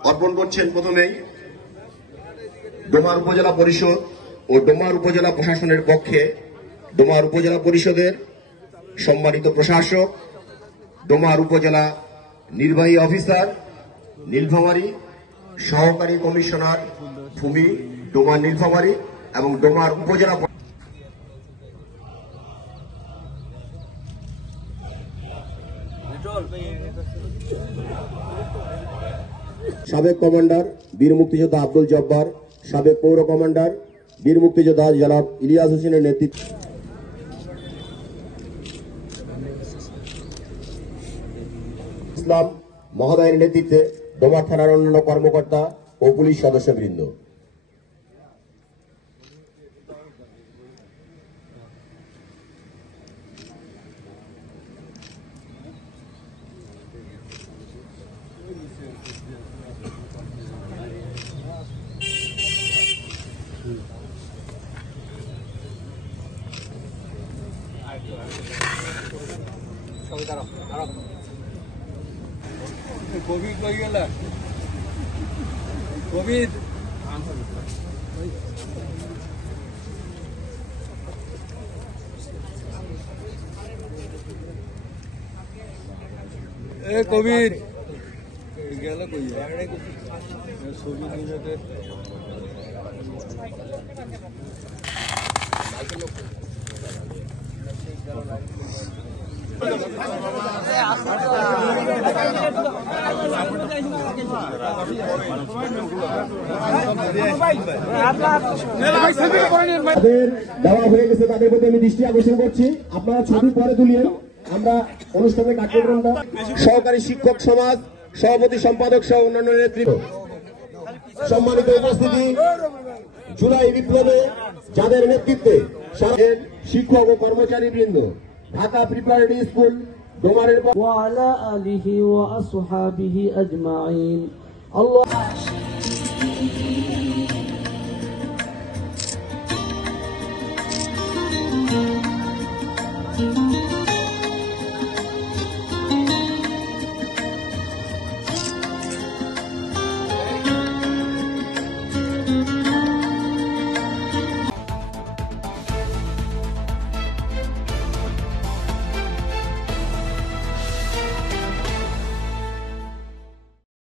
অর্পণ করছেন প্রথমেই ডোমার উপজেলা পরিষদ ও ডোমার উপজেলা প্রশাসনের পক্ষে ডোমার উপজেলা পরিষদের সম্মানিত প্রশাসক, ডোমার উপজেলা নির্বাহী অফিসার নীলফামারী, সহকারী কমিশনার ভূমি ডোমার নীলফামারী এবং ডোমার উপজেলা সাবেক কমান্ডার বীর মুক্তিযোদ্ধা আব্দুল জব্বার, সাবেক পৌর কমান্ডার বীর মুক্তিযোদ্ধা জনাব ইলিয়াস হোসেনের নেতৃত্বে ইসলাম মহোদয়ের নেতৃত্বে ডোমা থানার অন্যান্য কর্মকর্তা ও পুলিশ সদস্যবৃন্দ। কোভিড হয়ে গেল, কোভিড কোভিড গেল কই ছবি নিজেদের দেওয়া হয়ে গেছে, তাদের প্রতি আমি দৃষ্টি আকর্ষণ করছি। আপনারা ছবি পরে তুলিয়ে আমরা অনুষ্ঠানের কার্যক্রমটা সহকারী শিক্ষক সমাজ, সভাপতি সম্পাদক সহ অন্যান্য নেতৃত্ব, সম্মানিত উপস্থিতি, জুলাই বিপ্লবে যাদের নেতৃত্বে শিক্ষক ও কর্মচারী বৃন্দ, ঢাকা প্রিপারেটরি স্কুল ডোমারের وعلى آله وأصحابه أجمعين الله